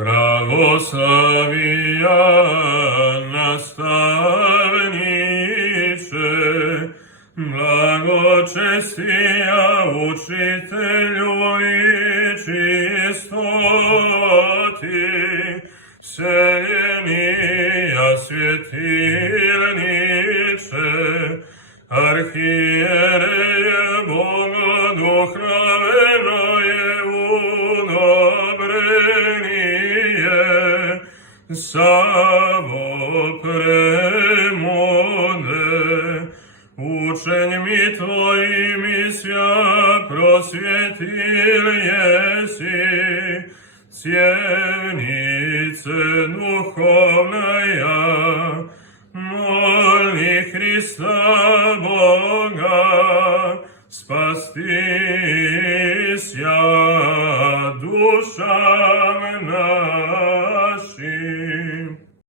Православия наставниče, благочестия учителю и чистоти, вселения светильниче, архиерея богодухновенное унобрение, само премоне, ученьми Твоими ся просветил еси, темнице духов